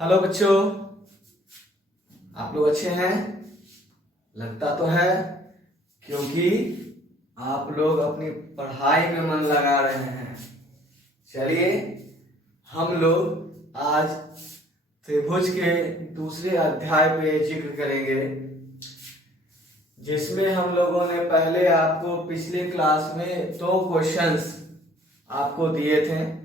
Hello बच्चों, आप लोग अच्छे हैं? लगता तो है, क्योंकि आप लोग अपनी पढ़ाई में मन लगा रहे हैं। चलिए हम लोग आज त्रिभुज के दूसरे अध्याय पे जिक्र करेंगे, जिसमें हम लोगों ने पहले आपको पिछले क्लास में 2 क्वेश्चंस आपको दिए थे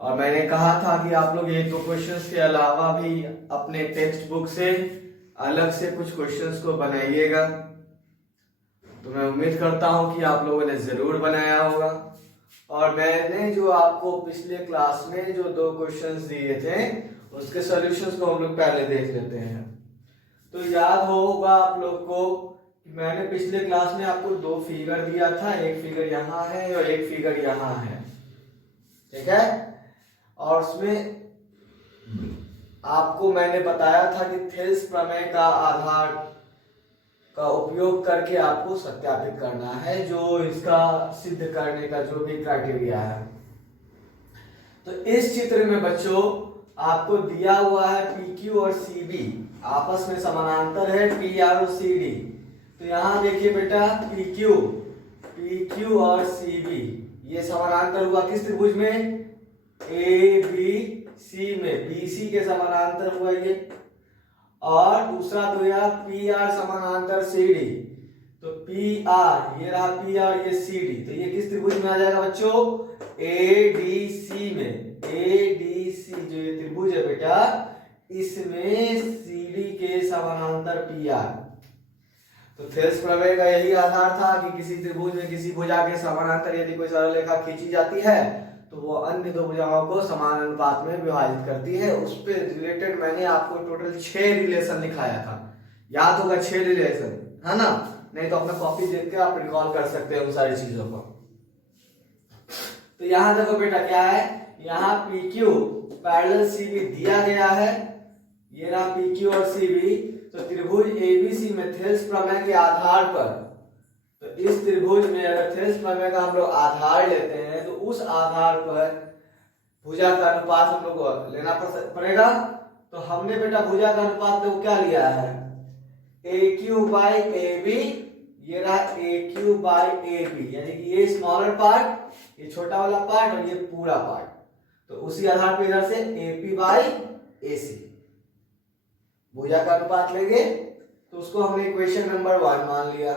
और मैंने कहा था कि आप लोग ये 2 क्वेश्चंस के अलावा भी अपने टेक्स्ट बुक से अलग से कुछ क्वेश्चंस को बनाइएगा। तो मैं उम्मीद करता हूं कि आप लोगों ने जरूर बनाया होगा। और मैंने जो आपको पिछले क्लास में जो 2 क्वेश्चंस दिए थे उसके सॉल्यूशंस को हम लोग पहले देख लेते हैं। तो याद होगा आप लोग को कि मैंने पिछले क्लास में आपको 2 फिगर दिया था, एक फिगर यहाँ है और एक फिगर यहाँ है, ठीक है। और उसमें आपको मैंने बताया था कि थेल्स प्रमेय का आधार का उपयोग करके आपको सत्यापित करना है, जो इसका सिद्ध करने का जो भी क्राइटेरिया है। तो इस चित्र में बच्चों आपको दिया हुआ है PQ और CB आपस में समानांतर है, PR और CD। तो यहाँ देखिए बेटा PQ और CB ये समानांतर हुआ किस त्रिभुज में? ABC में, BC के समानांतर हुआ ये। और दूसरा तो यह PR समानांतर CD, तो PR ये रहा PR ये CD, तो ये किस त्रिभुज में आ जाएगा बच्चों? ADC में। ADC जो ये त्रिभुज है बेटा, इसमें CD के समानांतर PR। तो थेल्स प्रमेय का यही आधार था कि किसी त्रिभुज में किसी भुजा के समानांतर यदि कोई सरल रेखा खींची जाती है तो वो अन्य 2 भुजाओं को समान अनुपात में विभाजित करती है। उस पे रिलेटेड मैंने आपको टोटल 6 रिलेशन लिखाया था, याद होगा 6 रिलेशन, है ना? नहीं तो अपना कॉपी देख के आप रिकॉल कर सकते हैं उन सारी चीजों को। तो यहाँ देखो बेटा क्या है, यहाँ PQ पैरेलल CB दिया गया है, ये रहा PQ और CB। तो त्रिभुज ABC में थेल्स प्रमेय के आधार पर, तो इस त्रिभुज में अगर थेल्स प्रमेय का हम लोग आधार लेते हैं तो उस आधार पर भुजा का अनुपात हम लोग को लेना पड़ेगा। तो हमने बेटा भुजा का अनुपात तो क्या लिया है? AQ बाई AB, ये रहा AQ बाई AB, यानी कि ये स्मॉलर पार्ट, ये छोटा वाला पार्ट और ये पूरा पार्ट। तो उसी आधार पर इधर से AP बाई AC भुजा का अनुपात लेंगे, तो उसको हमने इक्वेशन नंबर 1 मान लिया।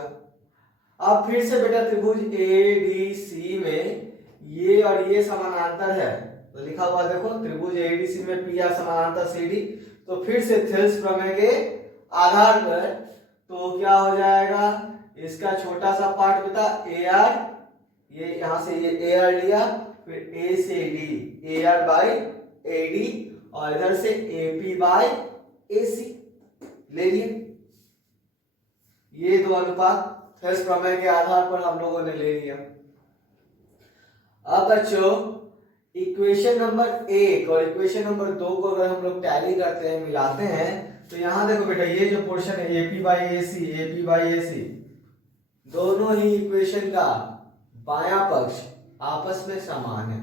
अब फिर से बेटा त्रिभुज ADC में ये और ये समानांतर है, तो लिखा हुआ देखो त्रिभुज ADC में PR समानांतर CD। तो फिर से थेल्स प्रमेय के आधार पर तो क्या हो जाएगा, इसका छोटा सा पार्ट बेटा AR, ये यहां से ये AR लिया, फिर A से D AR बाई AD, और इधर से AP बाई AC ले लिए। ये 2 अनुपात थेल्स प्रमेय के आधार पर हम लोगों ने ले लिया। अब बच्चों इक्वेशन नंबर 1 और इक्वेशन नंबर 2 को अगर हम लोग टैली करते हैं, मिलाते हैं, तो यहां देखो बेटा ये जो पोर्शन है AP बाई AC दोनों ही इक्वेशन का बायां पक्ष आपस में समान है।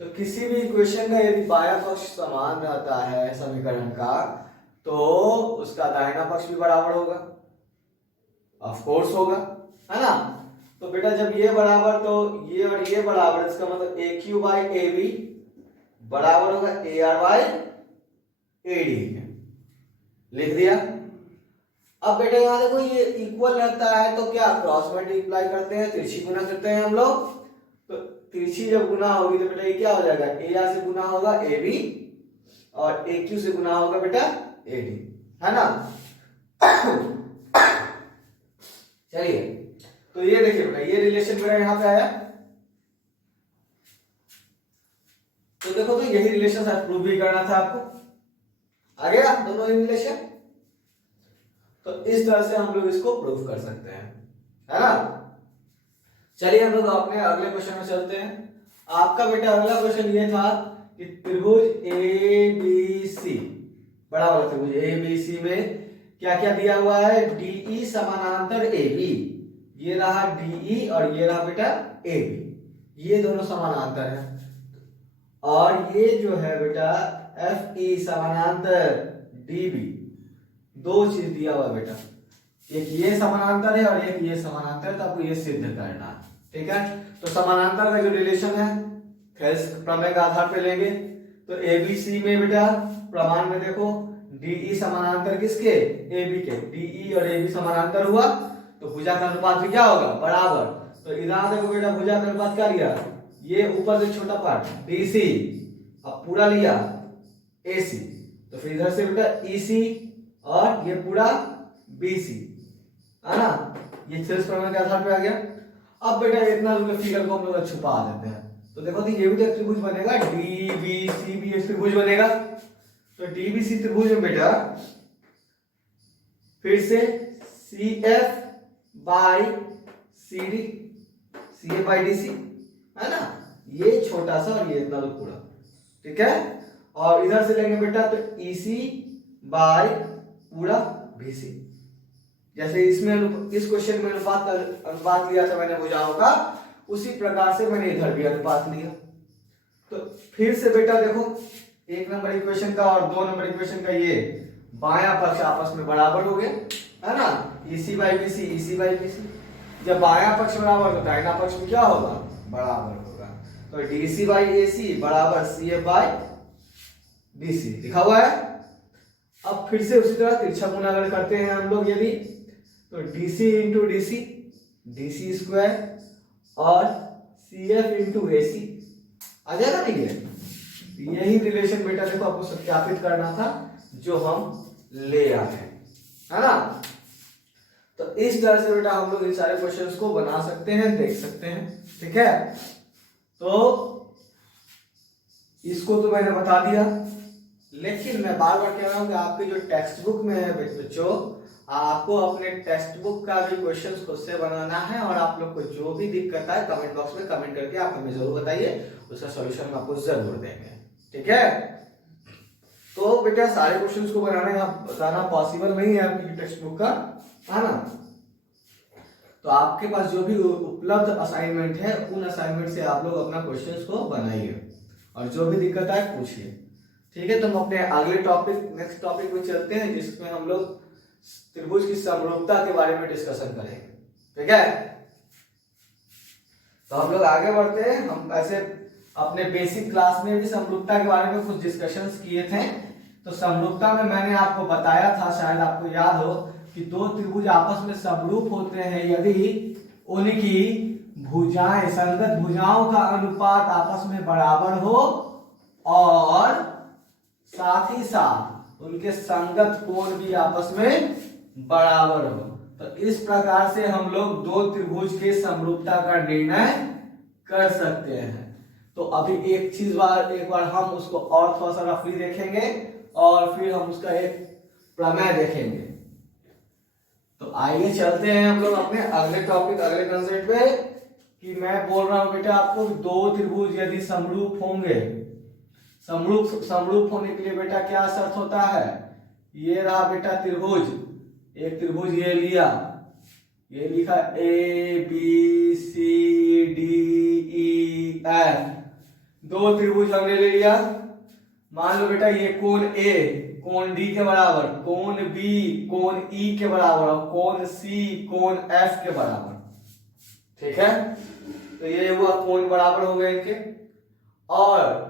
तो किसी भी इक्वेशन का यदि बायां पक्ष समान रहता है समीकरण का, तो उसका दाहिना पक्ष भी बराबर होगा, ऑफ कोर्स होगा, है ना? तो बेटा जब ये बराबर तो ये और ये बराबर, इसका मतलब AQ बाई AB बराबर होगा AR बाई AD, लिख दिया। अब बेटा यहां देखो ये इक्वल रहता है तो क्या क्रॉस मल्टीप्लाई करते हैं, तिरछी गुना करते हैं हम लोग। तो तिरछी जब गुना होगी तो बेटा ये क्या हो जाएगा, AR से गुना होगा AB और AQ से गुना होगा बेटा AD, है ना? चलिए तो ये देखिए बेटा ये रिलेशन मेरा यहां पे आया, तो देखो तो यही रिलेशन प्रूव भी करना था आपको, आ गया दोनों ही रिलेशन। तो इस तरह से हम लोग इसको प्रूव कर सकते हैं, है ना? चलिए हम लोग अपने अगले क्वेश्चन में चलते हैं। आपका बेटा अगला क्वेश्चन ये था कि त्रिभुज ABC, बड़ा वाला त्रिभुज ABC में क्या क्या दिया हुआ है? DE समानांतर AB, ये रहा DE और ये रहा बेटा AB, ये दोनों समानांतर है। और ये जो है बेटा एफ ई समानांतर डी बी, दो चीज दिया हुआ बेटा, एक ये समानांतर है और एक ये समानांतर, तो आपको ये सिद्ध करना है। ठीक है, तो समानांतर का जो रिलेशन है खेल्स प्रमेय के आधार पे लेंगे। तो एबीसी में बेटा प्रमाण में देखो डीई समानांतर किसके, एबी के, डीई और एबी समानांतर हुआ तो भुजा का अनुपात भी क्या होगा, बराबर। तो इधर देखो बेटा भुजा का अनुपात क्या लिया, ये ऊपर से छोटा पार्ट डीसी, अब पूरा लिया एसी, तो फिर इधर से बेटा ईसी और ये पूरा बीसी, है ना, ये खेल्स प्रमेय के आधार पे आ गया। अब बेटा इतना फिगर को हम लोग छुपा देते हैं, तो देखो तो ये भी एक त्रिभुज बनेगा, डीबीसी भी एक त्रिभुज बनेगा। तो डीबीसी त्रिभुज में बेटा फिर से CF by CD, CF by DC, है ना, ये छोटा सा और ये इतना तो पूरा, ठीक है। और इधर से लेंगे बेटा तो ईसी बाई पूरा बीसी, जैसे इसमें इस क्वेश्चन में अनुपात लिया था मैंने भुजाओं का, उसी प्रकार से मैंने इधर भी अनुपात लिया। तो फिर से बेटा देखो 1 नंबर इक्वेशन का और 2 नंबर इक्वेशन का ये बायां पक्ष आपस में बराबर हो गए, है ना, EC by BC, EC by BC. जब बायां पक्ष बराबर तो दाहिना पक्ष में क्या होगा, बराबर होगा। तो डीसी बाई एसी बराबर सीएफ बाई डीसी लिखा हुआ है। अब फिर से उसी तरह तिरछा गुणा अगर करते हैं हम लोग यदि, तो DC into DC, DC square और सीएफ इंटू एसी आ जाएगा नहीं ये, यही रिलेशन बेटा देखो आपको सत्यापित करना था जो हम ले आए हैं, है ना। तो इस तरह से बेटा हम लोग इन सारे क्वेश्चंस को बना सकते हैं, देख सकते हैं, ठीक है। तो इसको तो मैंने बता दिया, लेकिन मैं बार बार कह रहा हूं कि आपके जो टेक्स्ट बुक में है बच्चों, आपको अपने टेक्स्ट बुक का भी क्वेश्चंस खुद से बनाना है, और आप लोग को जो भी दिक्कत आए कमेंट बॉक्स में कमेंट करके आप हमें जरूर बताइए, उसका सॉल्यूशन हम आपको जरूर देंगे, ठीक है। तो बेटा सारे क्वेश्चंस को बताना पॉसिबल नहीं है आपकी टेक्स्ट बुक का, है ना। तो आपके पास जो भी उपलब्ध असाइनमेंट है उन असाइनमेंट से आप लोग अपना क्वेश्चंस को बनाइए, और जो भी दिक्कत आए पूछिए, ठीक है। तो हम अपने अगले टॉपिक नेक्स्ट टॉपिक में चलते हैं, जिसमें हम लोग त्रिभुज की समरूपता के बारे में डिस्कशन करेंगे, ठीक है। तो हम लोग आगे बढ़ते हैं। हम ऐसे अपने बेसिक क्लास में भी समरूपता के बारे में कुछ डिस्कशंस किए थे। तो समरूपता में मैंने आपको बताया था, शायद आपको याद हो, कि दो त्रिभुज आपस में समरूप होते हैं यदि उनकी भुजाएं, संगत भुजाओं का अनुपात आपस में बराबर हो और साथ ही साथ उनके संगत कोण भी आपस में बराबर हो। तो इस प्रकार से हम लोग दो त्रिभुज के समरूपता का निर्णय कर सकते हैं। तो अभी एक बार हम उसको और थोड़ा सा रफली देखेंगे, और फिर हम उसका एक प्रमेय देखेंगे। तो आइए चलते हैं हम लोग अपने अगले टॉपिक, अगले कंसेप्ट पे, कि मैं बोल रहा हूं बेटा आपको दो त्रिभुज यदि समरूप होंगे, समरूप होने के लिए बेटा क्या शर्त होता है, ये रहा बेटा त्रिभुज, एक त्रिभुज ये लिया, ये लिखा A B C D E F, दो त्रिभुज हमने ले लिया। मान लो बेटा ये कोण ए कोण डी के बराबर, कोण बी कोण ई के बराबर, और कोण सी कोण एफ के बराबर, ठीक है। तो ये हुआ कोण बराबर हो गए इनके, और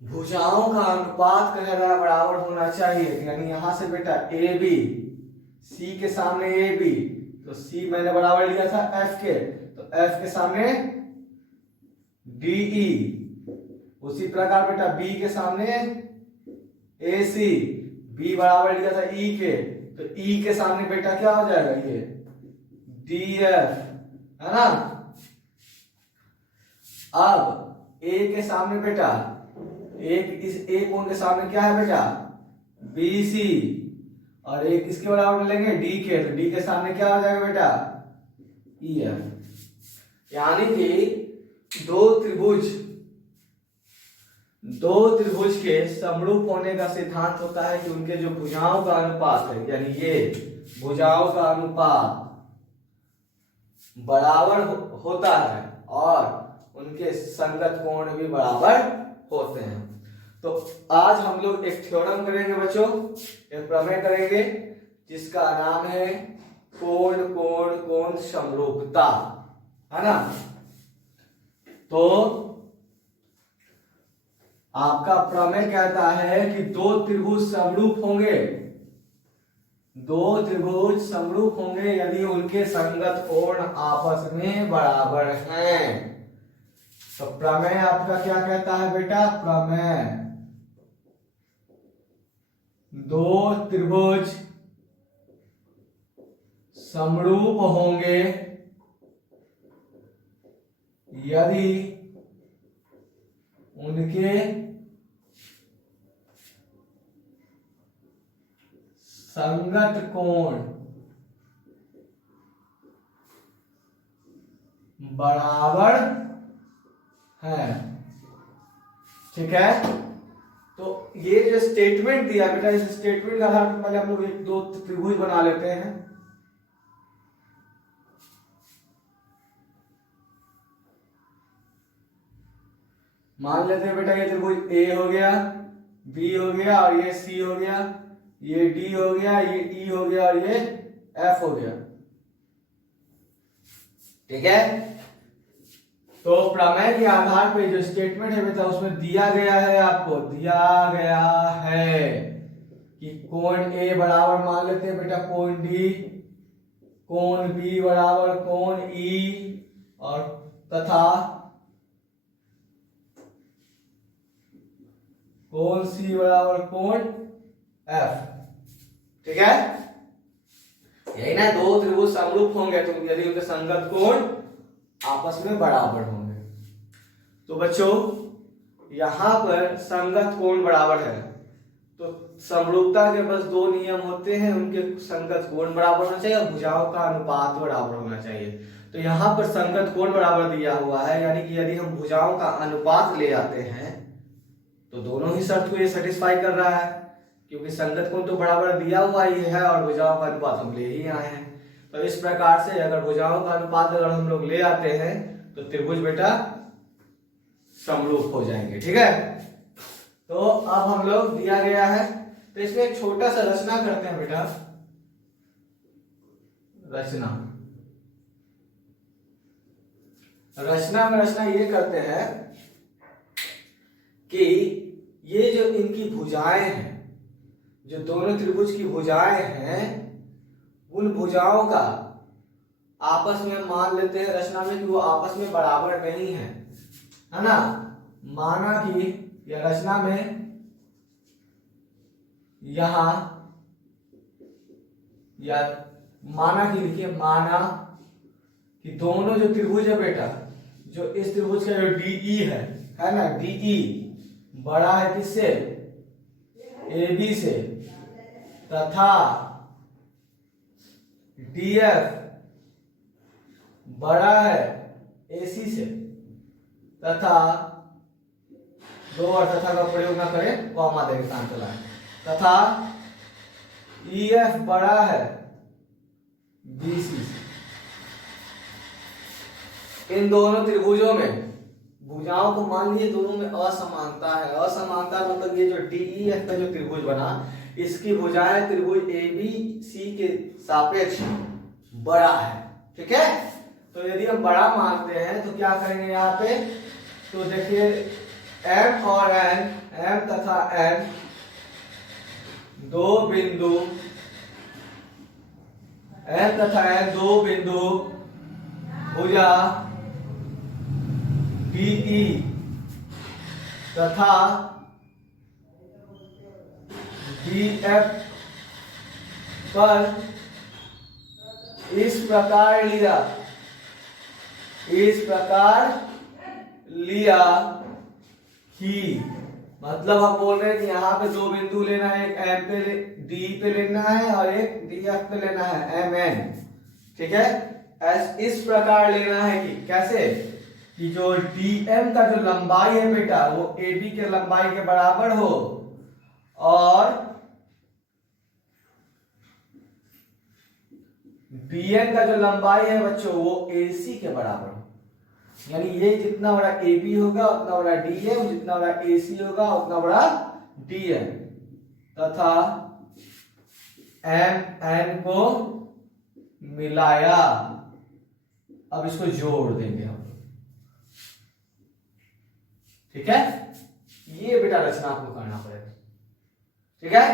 भुजाओं का अनुपात का बराबर होना चाहिए, यानी यहां से बेटा ए बी, सी के सामने ए बी, तो सी मैंने बराबर लिया था एफ के, तो एफ के सामने डी ई, उसी प्रकार बेटा बी के सामने ए सी, बी बराबर लिया था ई के, तो ई के सामने बेटा क्या हो जाएगा, ये डी एफ, है ना। अब ए के सामने बेटा एक इस ए कोण के सामने क्या है बेटा, बी सी, और एक इसके बराबर लेंगे डी के, तो डी के सामने क्या हो जाएगा बेटा, ई एफ। यानी कि दो त्रिभुज के समरूप होने का सिद्धांत होता है कि उनके जो भुजाओं का अनुपात है, यानी ये भुजाओं का अनुपात बराबर होता है और उनके संगत कोण भी बराबर होते हैं। तो आज हम लोग एक थ्योरम करेंगे बच्चों, एक प्रमेय करेंगे जिसका नाम है कोण कोण कोण समरूपता, है ना। तो आपका प्रमेय कहता है कि दो त्रिभुज समरूप होंगे, दो त्रिभुज समरूप होंगे यदि उनके संगत कोण आपस में बराबर हैं। तो प्रमेय आपका क्या कहता है बेटा? प्रमेय दो त्रिभुज समरूप होंगे यदि उनके संगत कोण बराबर है। ठीक है, तो ये जो स्टेटमेंट दिया बेटा, इस स्टेटमेंट का आधार पर पहले हम लोग एक दो त्रिभुज बना लेते हैं। मान लेते हैं बेटा ये त्रिभुज ए हो गया, बी हो गया और ये सी हो गया, ये डी हो गया, ये ई हो गया और ये एफ हो गया। ठीक है, तो प्रमेय के आधार पे जो स्टेटमेंट है बेटा उसमें दिया गया है, आपको दिया गया है कि कोण ए बराबर मान लेते हैं बेटा कोण डी, कोण बी बराबर कोण ई और तथा कोण सी बराबर कोण एफ। ठीक है, यही ना, दो त्रिभुज समरूप होंगे तो यदि उनके संगत कोण आपस में बराबर होंगे। तो बच्चों यहां पर संगत कोण बराबर है तो समरूपता के बस दो नियम होते हैं, उनके संगत कोण बराबर होना चाहिए और भुजाओं का अनुपात बराबर होना चाहिए। तो यहां पर संगत कोण बराबर दिया हुआ है, यानी कि यदि हम भुजाओं का अनुपात ले आते हैं तो दोनों ही शर्त को ये सेटिस्फाई कर रहा है, क्योंकि संगत कोण तो बराबर दिया हुआ ही है और भुजाओं का अनुपात हम ले ही आए हैं। तो इस प्रकार से अगर भुजाओं का अनुपात अगर हम लोग ले आते हैं तो त्रिभुज बेटा समरूप हो जाएंगे। ठीक है, तो अब हम लोग दिया गया है तो इसमें एक छोटा सा रचना करते हैं बेटा। रचना ये करते हैं कि ये जो इनकी भुजाएं हैं, जो दोनों त्रिभुज की भुजाएं हैं, उन भुजाओं का आपस में मान लेते हैं रचना में कि वो आपस में बराबर नहीं है, है ना। माना कि यह रचना में यहां या माना कि लिखिए, माना कि दोनों जो त्रिभुज है बेटा, जो इस त्रिभुज का जो डीई है ना, डीई बड़ा है किससे? ए बी से, तथा डीएफ बड़ा है एसी से, तथा दो और तथा का प्रयोग ना करें, कॉमा देकर काम चलाएं, तथा ईएफ बड़ा है बीसी से। इन दोनों त्रिभुजों में भुजाओं को मान लीजिए दोनों में असमानता है। असमानता मतलब ये जो डीईएफ का जो त्रिभुज बना, इसकी भुजाएं त्रिभुज ए बी सी के सापेक्ष बड़ा है। ठीक है, तो यदि हम बड़ा मानते हैं तो क्या करेंगे यहाँ पे? तो देखिए एम और एन, एम तथा एन दो बिंदु, एम तथा एन दो बिंदु भुजा डीई तथा डीएफ पर इस प्रकार लिया कि, मतलब हम बोल रहे हैं कि यहाँ पे दो बिंदु लेना है, एक एम पे डी पे लेना है और एक डीएफ पे लेना है, एम एन। ठीक है, इस प्रकार लेना है कि कैसे, कि जो डीएम का जो लंबाई है बेटा वो ए बी के लंबाई के बराबर हो और डीएन का जो लंबाई है बच्चों वो एसी के बराबर हो। यानी ये जितना बड़ा AB होगा उतना बड़ा DM, जितना बड़ा AC होगा उतना बड़ा DM, तथा MN को मिलाया। अब इसको जोड़ देंगे हम, ठीक है। ये बेटा रचना आपको करना पड़ेगा, ठीक है।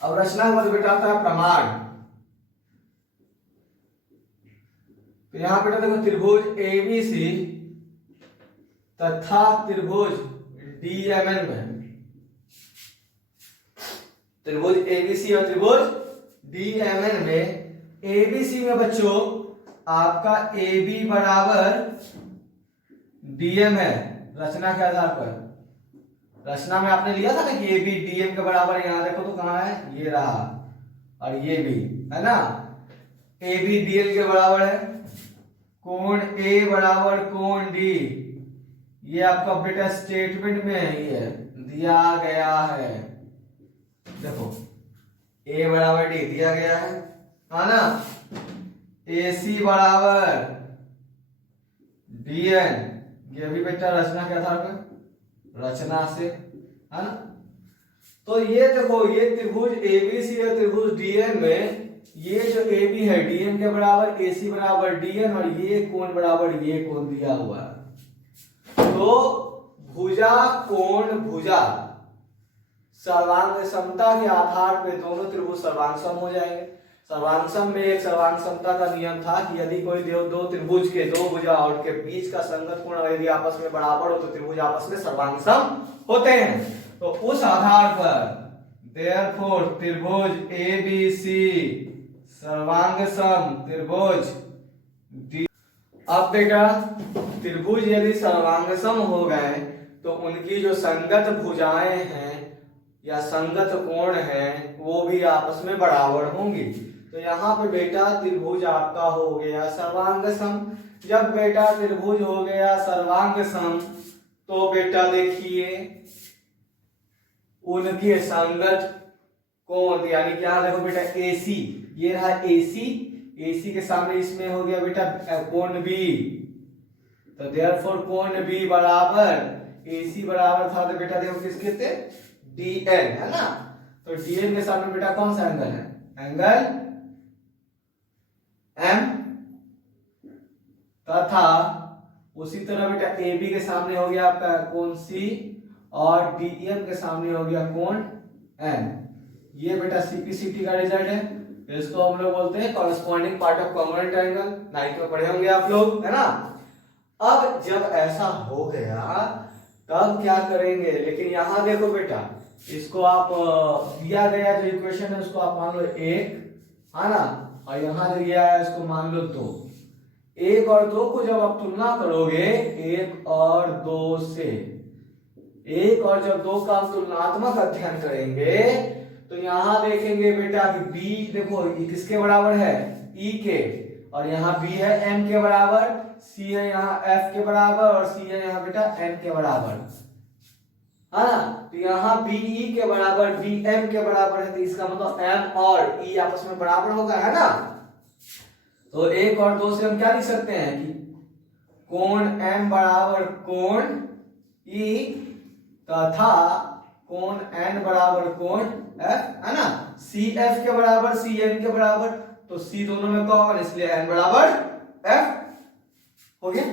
अब रचना के बाद बेटा आता है प्रमाण। तो यहां बेटा देखो त्रिभुज ABC तथा त्रिभुज DMN में, त्रिभुज ABC और त्रिभुज DMN में, ABC में बच्चों आपका AB बराबर DM है रचना के आधार पर। रचना में आपने लिया था ना कि AB DM के बराबर, यहां देखो तो कहां है, ये रहा, और ये भी है ना, AB DL के बराबर है, कोण A बराबर कोण D, ये आपका बेटा स्टेटमेंट में ये दिया गया है। देखो A बराबर D दिया गया है ना। AC बराबर DN, ये भी बेटा रचना के आधार पर, रचना से, है ना। तो ये देखो ये त्रिभुज ABC और त्रिभुज DN में ये जो AB है DM के बराबर, AC बराबर DN, और ये कोण बराबर ये कोण दिया हुआ है। तो भुजा कोण भुजा सर्वांग समता के आधार पे दोनों त्रिभुज सर्वांग सम हो जाएंगे। सर्वांग सम में एक सर्वांग समता का नियम था कि यदि कोई दो त्रिभुज के दो भुजा और के बीच का संगत कोण यदि आपस में बराबर हो तो त्रिभुज आपस में सर्वांग सम होते हैं। तो उस आधार पर देयरफॉर त्रिभुज ABC सर्वांग सम त्रिभुज D। अब बेटा त्रिभुज यदि सर्वांग सम हो गए तो उनकी जो संगत भुजाएं हैं या संगत कोण हैं वो भी आपस में बराबर होंगी। तो यहाँ पे बेटा त्रिभुज आपका हो गया सर्वांग सम। जब बेटा त्रिभुज हो गया सर्वांग सम तो बेटा देखिए उनके संगत कोण, यानी कि यहाँ देखो बेटा AC, ये रहा AC के सामने इसमें हो गया बेटा कोण B, तो देयरफॉर कोण B बराबर AC बराबर था तो बेटा देखो किसके थे, DN, है ना। तो DN के सामने बेटा कौन सा एंगल है, एंगल M, तथा उसी तरह बेटा AB के सामने हो गया आपका कोण C और DM के सामने हो गया कोण M। ये बेटा CPCT का रिजल्ट है। इसको हम लोग बोलते हैं corresponding part of congruent triangle, 9th में पढ़े होंगे आप लोग, है ना। अब जब ऐसा हो गया तब क्या करेंगे, लेकिन यहां देखो बेटा इसको आप दिया गया जो इक्वेशन है उसको आप मान लो 1, है ना, और यहां जो दिया है इसको मान लो 2। 1 और 2 को जब आप तुलना करोगे 1 और 2 से, 1 और जब 2 का हम तुलनात्मक अध्ययन करेंगे तो यहां देखेंगे बेटा कि B देखो ये किसके बराबर है, E के, और यहाँ B है M के बराबर, C है यहाँ F के बराबर और C है यहाँ बेटा N के बराबर, है ना। तो यहाँ BE के बराबर BM के बराबर है, तो इसका मतलब M और E आपस में बराबर होगा, है ना। तो 1 और 2 से हम क्या लिख सकते हैं कि कोण M बराबर कोण E तथा कोण N बराबर कोण F, है ना। CF के बराबर CN के बराबर, तो C दोनों में कॉमन इसलिए N बराबर F हो गया।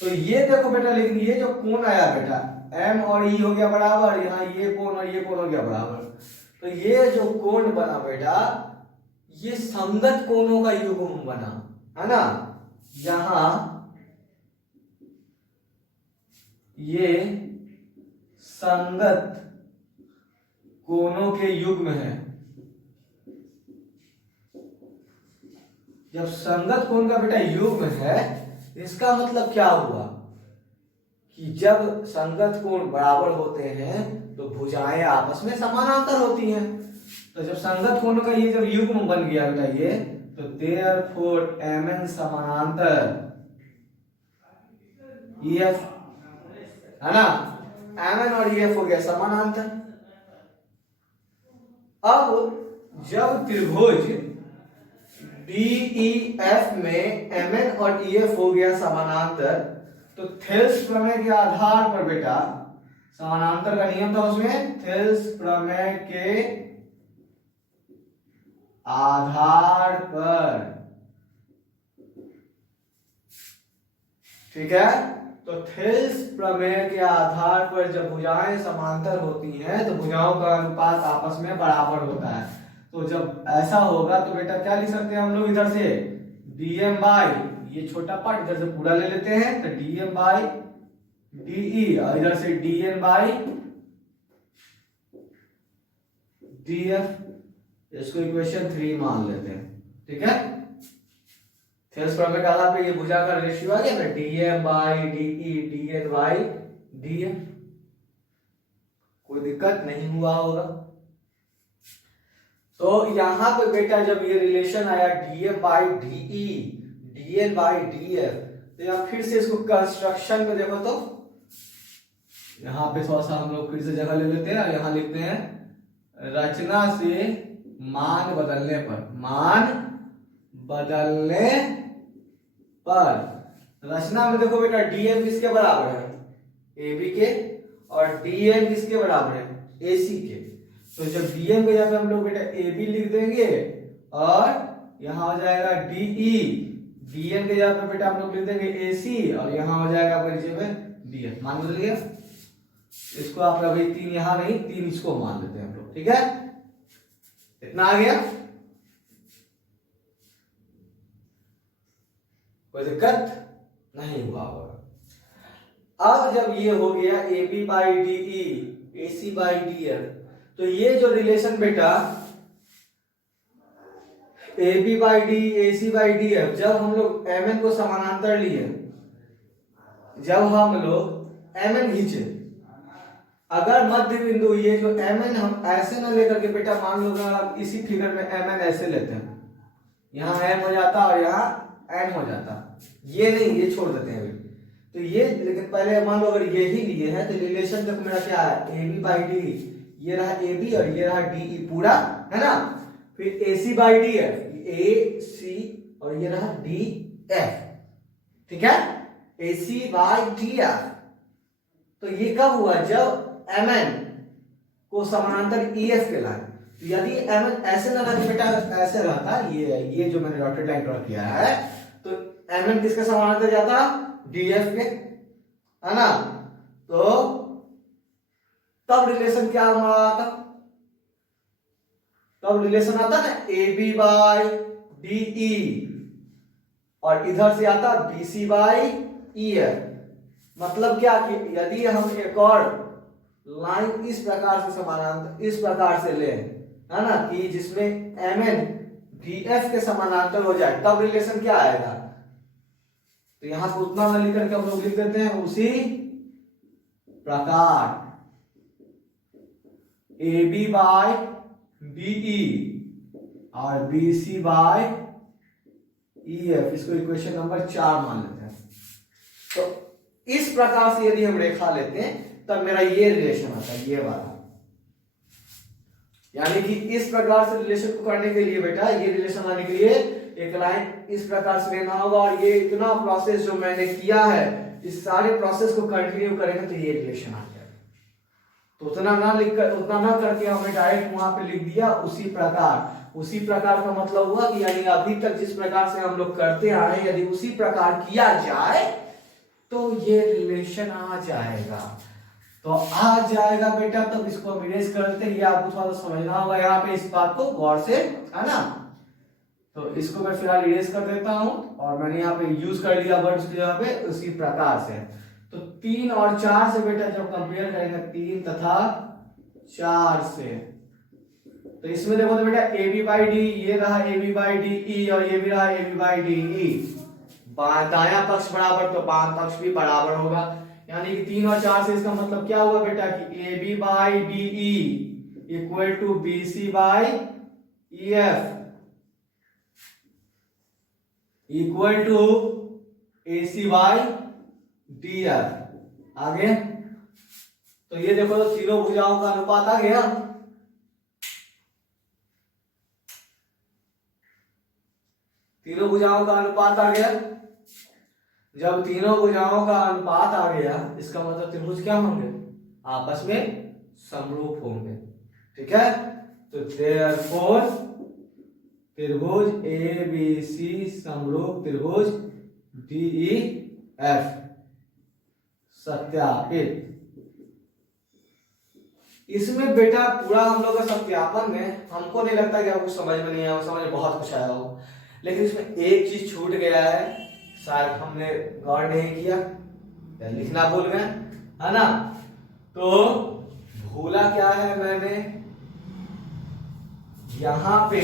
तो ये देखो बेटा, लेकिन ये जो कोण आया बेटा M और E हो गया बराबर, यहाँ ये कोण और ये कोण हो गया बराबर, तो ये जो कोण बना बेटा ये संगत कोणों का युग्म बना, है ना। यहां ये संगत कोणों के युग्म है। जब संगत कोण का बेटा युग्म है इसका मतलब क्या हुआ कि जब संगत कोण बराबर होते हैं तो भुजाएं आपस में समानांतर होती हैं। तो जब संगत कोण का ये जब युग्म बन गया बेटा ये, तो देयरफॉर MN समानांतर EF, है ना, MN और EF हो गया समानांतर। अब जब त्रिभुज DEF में MN और EF हो गया समानांतर, तो थेल्स प्रमेय के आधार पर बेटा, समानांतर का नियम था उसमें, थेल्स प्रमेय के आधार पर, ठीक है। तो थेल्स प्रमेय के आधार पर जब भुजाएं समांतर होती हैं तो भुजाओं का अनुपात आपस में बराबर होता है। तो जब ऐसा होगा तो बेटा क्या लिख सकते हैं हम लोग, इधर से dm बाई, ये छोटा पार्ट इधर से पूरा ले लेते हैं, तो dm बाई de, और इधर से dn बाई df, इसको इक्वेशन 3 मान लेते हैं, ठीक है। थेल्स प्रमेय के आधार पे ये भुजा का रेशियो आ गया ना, dm by de dn by df। कोई दिक्कत नहीं हुआ होगा। तो यहां पे बेटा जब ये रिलेशन आया dm by de dn by df, तो यहां फिर से इसको कंस्ट्रक्शन में देखो, तो यहां पे थोड़ा सा हम लोग फिर से जगह ले लेते हैं, यहां लिखते हैं रचना से मान बदलने पर, मान बदलने पर। रचना में देखो बेटा dm किसके बराबर है, AB के, और dn किसके बराबर है, AC के। तो जब dm के जगह पे हम लोग बेटा AB लिख देंगे, और यहां हो जाएगा DE, dn के जगह पे बेटा हम लोग लिख देंगे AC, और यहां हो जाएगा परिचय में df। मान बदल गया, इसको आप अभी 3 यहां नहीं, 3 इसको मान लेते हैं हम लोग, ठीक है। इतना आ गया, कोई दिक्कत नहीं हुआ होगा। अब जब ये हो गया AB by DE AC by DF, तो ये जो रिलेशन बेटा AB by D AC by DF, जब हम लोग MN को समानांतर लिए, जब हम लोग MN खींचे, अगर मध्य बिंदु ये जो MN हम ऐसे ना लेकर के बेटा, मान लो अगर इसी फिगर में MN ऐसे लेते हैं, यहाँ M हो जाता और यहाँ N हो जाता, ये नहीं, ये छोड़ देते हैं अभी। तो ये लेकिन पहले मान लो अगर ये ही लिए हैं, तो रिलेशन तक मेरा क्या है, AB बाई D, ये रहा AB और ये रहा DE पूरा, है ना। फिर AC बाई DF, AC और ये रहा DF, ठीक है, AC बाई DF। तो ये कब हुआ, जब MN को समानांतर EF के लाए। यदि MN ऐसे ना रहा बेटा, ऐसे रहता, ये जो मैंने डॉटेड लाइन ड्रॉ किया है, तो MN किसके समानांतर जाता, DF के, है ना। तो तब रिलेशन क्या आता, तब रिलेशन आता ना AB बाई DE, और इधर से आता BC बाई EF। मतलब क्या कि यदि हम एक और लाइन इस प्रकार से समानांतर, इस प्रकार से ले, है ना, कि जिसमें MN DF के समानांतर हो जाए, तब रिलेशन क्या आएगा। तो यहां पर उतना ना लिख करके हम लोग लिख देते हैं, उसी प्रकार AB बाई DE और BC बाई EF, इसको इक्वेशन नंबर 4 मान लेते हैं। तो इस प्रकार से यदि हम रेखा लेते हैं, तब मेरा ये रिलेशन आता है, ये वाला। यानी कि इस प्रकार से रिलेशन को करने के लिए बेटा, ये रिलेशन आने के लिए एक लाइन इस प्रकार से लेना होगा, और ये इतना प्रोसेस जो मैंने किया है, इस सारे प्रोसेस को कंटिन्यू करेंगे तो ये रिलेशन आ जाएगा। तो उतना ना लिख कर, उतना ना करके हमने डायरेक्ट वहां पे लिख दिया उसी प्रकार। उसी प्रकार का मतलब हुआ कि यानी अभी तक जिस प्रकार से हम लोग करते आए, यदि उसी प्रकार किया जाए तो ये रिलेशन आ जाएगा। तो आ जाएगा बेटा, तब इसको हम इरेज करते हैं, ये आपको थोड़ा सा समझना होगा यहाँ पे, इस बात को गौर से, है ना। तो इसको मैं फिलहाल इरेज कर देता हूं, और मैंने यहाँ पे यूज कर लिया वर्ड्स की जगह पे, उसी प्रकार से। तो 3 और 4 से बेटा जब कंपेयर करेंगे, 3 तथा 4 से, तो इसमें देखो तो बेटा AB बाई D, ये रहा AB बाई DE, और ये भी रहा AB बाई DE। दायां पक्ष बराबर तो बायां पक्ष भी बराबर होगा। यानी कि 3 और 4 से इसका मतलब क्या हुआ बेटा, कि AB by DE equal to BC by EF equal to AC by DF। आगे तो ये देखो, तो तीनों भुजाओं का अनुपात आ गया। तीनों भुजाओं का अनुपात आ गया। जब तीनों भुजाओं का अनुपात आ गया इसका मतलब त्रिभुज क्या होंगे, आपस में समरूप होंगे। ठीक है, तो देयरफॉर त्रिभुज ए बी सी समरूप त्रिभुज डी ई एफ सत्यापित। इसमें बेटा पूरा हम लोग का सत्यापन में हमको नहीं लगता कि आपको समझ में नहीं आया, समझ में बहुत कुछ आया हो, लेकिन इसमें एक चीज छूट गया है, शायद हमने गौर नहीं किया या लिखना भूल गए, है ना। तो भूला क्या है मैंने, यहां पे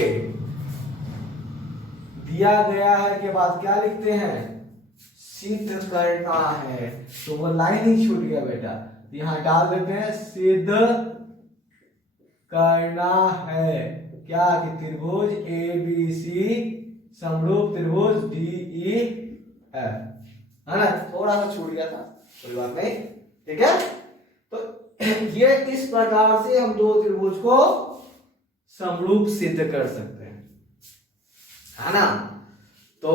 दिया गया है के बाद क्या लिखते हैं, सिद्ध करना है, तो वो लाइन ही छूट गया बेटा, यहां डाल देते हैं सिद्ध करना है क्या, कि त्रिभुज ए बी सी समरूप त्रिभुज डी ई एफ, है ना। थोड़ा सा छूट गया था, कोई बात नहीं, ठीक है। तो ये इस प्रकार से हम दो त्रिभुज को समरूप सिद्ध कर सकते हैं, है ना। तो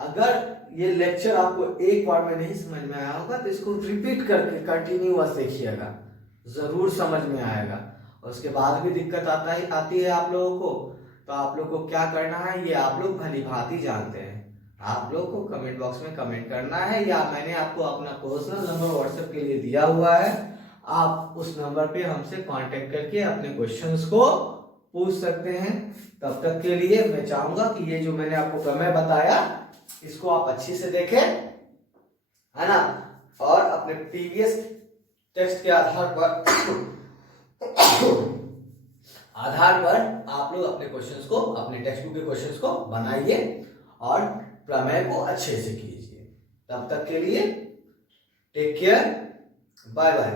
अगर ये लेक्चर आपको एक बार में नहीं समझ में आया होगा तो इसको रिपीट करके कंटिन्यूअस देखिएगा, जरूर समझ में आएगा। और उसके बाद भी दिक्कत आती है आप लोगों को, तो आप लोग को क्या करना है ये आप लोग भली भांति जानते हैं। आप लोग को कमेंट बॉक्स में कमेंट करना है, या मैंने आपको अपना पर्सनल नंबर व्हाट्सएप के लिए दिया हुआ है, आप उस नंबर पे हमसे कांटेक्ट करके अपने क्वेश्चंस को पूछ सकते हैं। तब तक के लिए मैं चाहूंगा कि ये जो मैंने आपको प्रमेय बताया इसको आप अच्छी से देखें, है ना, और अपने प्रीवियस टेक्स्ट के आधार पर आप लोग अपने क्वेश्चंस को, अपने टेक्स्ट बुक के क्वेश्चंस को बनाइए और प्रमेय को अच्छे से कीजिए। तब तक के लिए टेक केयर, बाय बाय।